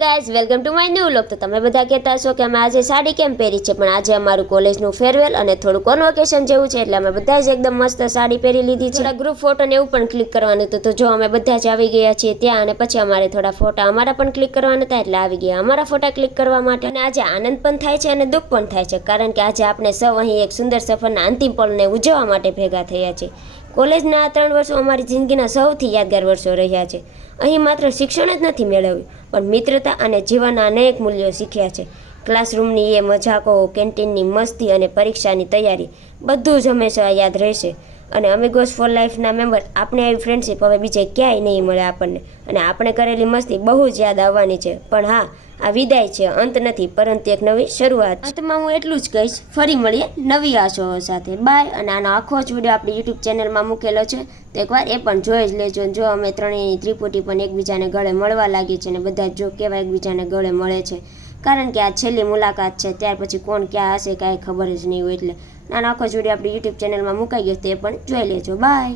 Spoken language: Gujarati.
Guys welcome to my new vlog. તો તમે બધા કહેતા હશો કે અમે આજે સાડી કેમ પહેરી છે, પણ આજે અમારું કોલેજનું ફેરવેલ અને થોડું કોન્વોકેશન જેવું છે, એટલે અમે બધા જ એકદમ મસ્ત સાડી પહેરી લીધી છે। થોડા ગ્રુપ ફોટો ને એવું પણ ક્લિક કરવાનું હતું, તો જો અમે બધા જ આવી ગયા છીએ ત્યાં, અને પછી અમારે થોડા ફોટા અમારા પણ ક્લિક કરવાના હતા, એટલે આવી ગયા અમારા ફોટા ક્લિક કરવા માટે। અને આજે આનંદ પણ થાય છે અને દુઃખ પણ થાય છે, કારણ કે આજે આપણે સૌ અહીં એક સુંદર સફરના અંતિમ પળને ઉજવવા માટે ભેગા થયા છીએ। કોલેજના આ 3 વર્ષો અમારી જિંદગીના સૌથી યાદગાર વર્ષો રહ્યા છે। અહીં માત્ર શિક્ષણ જ નથી મેળવ્યું, પણ મિત્રતા અને જીવનના અનેક મૂલ્યો શીખ્યા છે। ક્લાસરૂમની એ મજાકો, કેન્ટીનની મસ્તી અને પરીક્ષાની તૈયારી બધું જ હંમેશા યાદ રહેશે। અને અમિગોસ ફોર લાઈફના મેમ્બર આપણે આવી ફ્રેન્ડશિપ હવે બીજે ક્યાંય નહીં મળે આપણને, અને આપણે કરેલી મસ્તી બહુ જ યાદ આવવાની છે। પણ હા, આ વિદાય છે, અંત નથી, પરંતુ એક નવી શરૂઆત। અંતમાં હું એટલું જ કહીશ, ફરી મળીએ નવી આશાઓ સાથે, બાય। અને આનો આખો જ વિડીયો આપણી યુટ્યુબ ચેનલમાં મૂકેલો છે, તો એકવાર એ પણ જોઈ જ લેજો। જો અમે ત્રણેયની ત્રિપુટી પણ એકબીજાને ગળે મળવા લાગી છે, અને બધા જો કેવા એકબીજાને ગળે મળે છે, કારણ કે આ છેલ્લી મુલાકાત છે, ત્યાર પછી કોણ ક્યાં હશે કાંઈ ખબર જ નહીં હોય। એટલે આનો આખો જ વિડીયો આપણી યુટ્યુબ ચેનલમાં મુકાઈ ગયો, તો એ પણ જોઈ લેજો, બાય।